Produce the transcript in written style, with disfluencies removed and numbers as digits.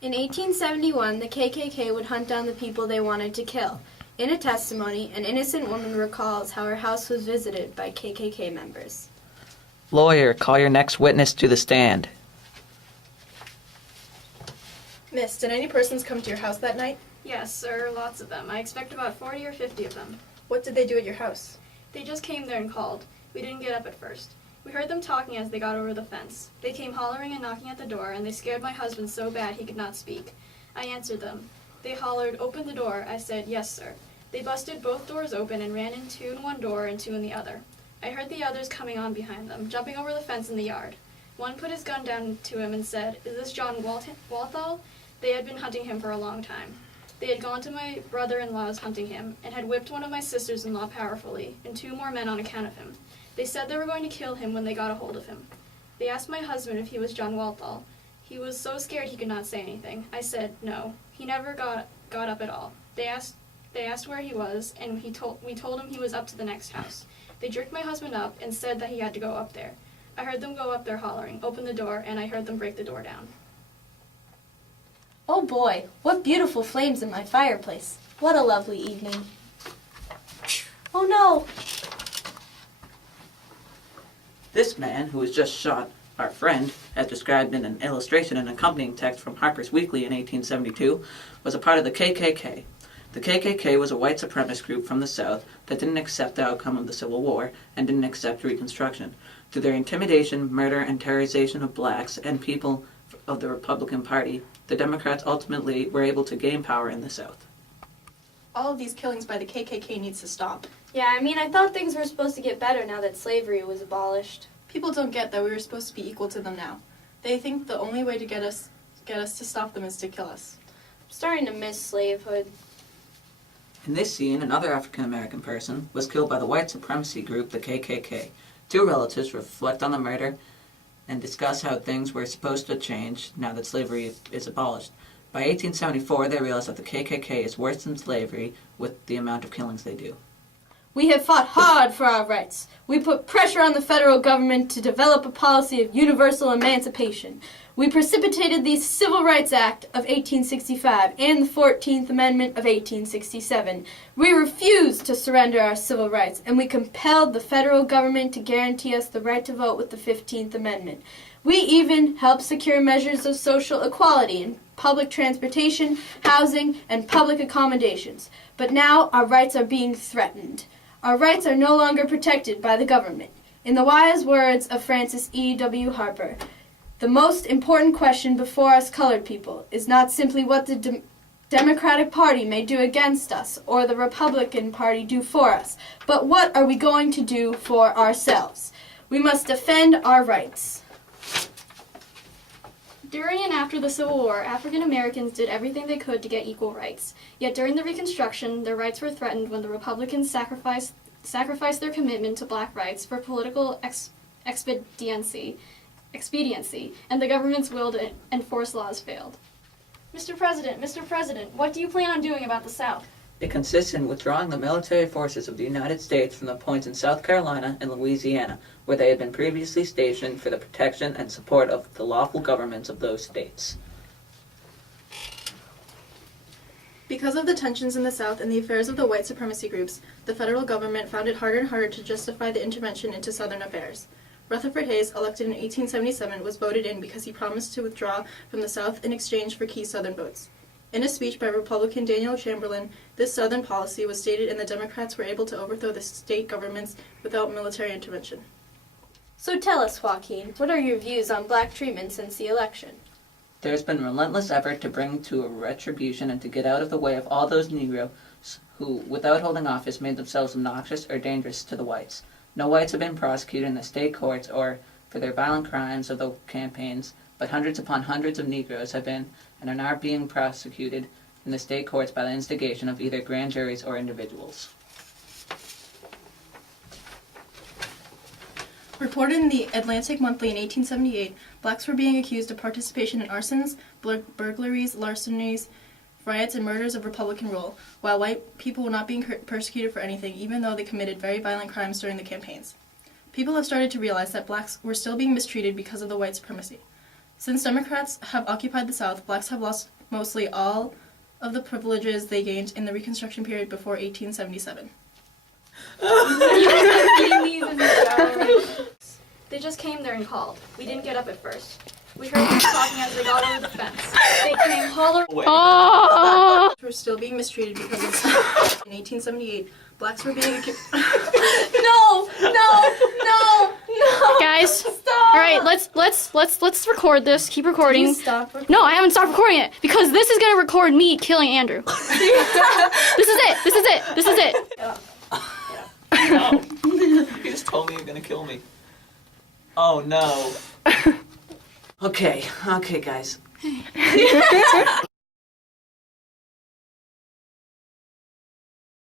In 1871, the KKK would hunt down the people they wanted to kill. In a testimony, an innocent woman recalls how her house was visited by KKK members. Lawyer, call your next witness to the stand. Miss, did any persons come to your house that night? Yes, sir, lots of them. I expect about 40 or 50 of them. What did they do at your house? They just came there and called. We didn't get up at first. We heard them talking as they got over the fence. They came hollering and knocking at the door, and they scared my husband so bad he could not speak. I answered them. They hollered, "Open the door." I said, "Yes, sir." They busted both doors open and ran in two in one door and two in the other. I heard the others coming on behind them, jumping over the fence in the yard. One put his gun down to him and said, "Is this John Walthall?" They had been hunting him for a long time. They had gone to my brother-in-law's hunting him, and had whipped one of my sisters-in-law powerfully, and two more men on account of him. They said they were going to kill him when they got a hold of him. They asked my husband if he was John Walthall. He was so scared he could not say anything. I said no. He never got up at all. They asked where he was, and we told him he was up to the next house. They jerked my husband up and said that he had to go up there. I heard them go up there hollering, "Open the door," and I heard them break the door down. Oh boy, what beautiful flames in my fireplace. What a lovely evening. Oh no! This man, who was just shot, our friend, as described in an illustration and accompanying text from Harper's Weekly in 1872, was a part of the KKK. The KKK was a white supremacist group from the South that didn't accept the outcome of the Civil War and didn't accept Reconstruction. Through their intimidation, murder, and terrorization of blacks and people of the Republican Party, the Democrats ultimately were able to gain power in the South. All of these killings by the KKK needs to stop. Yeah, I thought things were supposed to get better now that slavery was abolished. People don't get that we were supposed to be equal to them now. They think the only way to get us to stop them is to kill us. I'm starting to miss slavehood. In this scene, another African-American person was killed by the white supremacy group, the KKK. Two relatives reflect on the murder and discuss how things were supposed to change now that slavery is abolished. By 1874, they realized that the KKK is worse than slavery with the amount of killings they do. We have fought hard for our rights. We put pressure on the federal government to develop a policy of universal emancipation. We precipitated the Civil Rights Act of 1865 and the 14th Amendment of 1867. We refused to surrender our civil rights, and we compelled the federal government to guarantee us the right to vote with the 15th Amendment. We even helped secure measures of social equality in public transportation, housing, and public accommodations. But now our rights are being threatened. Our rights are no longer protected by the government. In the wise words of Francis E.W. Harper, the most important question before us colored people is not simply what the Democratic Party may do against us or the Republican Party do for us, but what are we going to do for ourselves? We must defend our rights. During and after the Civil War, African Americans did everything they could to get equal rights. Yet during the Reconstruction, their rights were threatened when the Republicans sacrificed their commitment to black rights for political expediency, and the government's will to enforce laws failed. Mr. President, what do you plan on doing about the South? It consists in withdrawing the military forces of the United States from the points in South Carolina and Louisiana, where they had been previously stationed for the protection and support of the lawful governments of those states. Because of the tensions in the South and the affairs of the white supremacy groups, the federal government found it harder and harder to justify the intervention into Southern affairs. Rutherford Hayes, elected in 1877, was voted in because he promised to withdraw from the South in exchange for key Southern votes. In a speech by Republican Daniel Chamberlain, this Southern policy was stated and the Democrats were able to overthrow the state governments without military intervention. So tell us, Joaquin, what are your views on black treatment since the election? There has been relentless effort to bring to a retribution and to get out of the way of all those Negroes who, without holding office, made themselves obnoxious or dangerous to the whites. No whites have been prosecuted in the state courts or for their violent crimes of the campaigns, but hundreds upon hundreds of Negroes have been and are now being prosecuted in the state courts by the instigation of either grand juries or individuals. Reported in the Atlantic Monthly in 1878, blacks were being accused of participation in arsons, burglaries, larcenies, riots, and murders of Republican rule, while white people were not being persecuted for anything, even though they committed very violent crimes during the campaigns. People have started to realize that blacks were still being mistreated because of the white supremacy. Since Democrats have occupied the South, blacks have lost mostly all of the privileges they gained in the Reconstruction period before 1877. They just came there and called. We didn't get up at first. We heard them talking as they got over the fence. They came hollering. Oh! Were still being mistreated because of in 1878, blacks were being accused. No! Guys, Stop! all right, let's record this. Keep recording. Can you stop recording? No, I haven't stopped recording it because this is gonna record me killing Andrew. This is it. No. You just told me you're gonna kill me. Oh no. Okay, guys.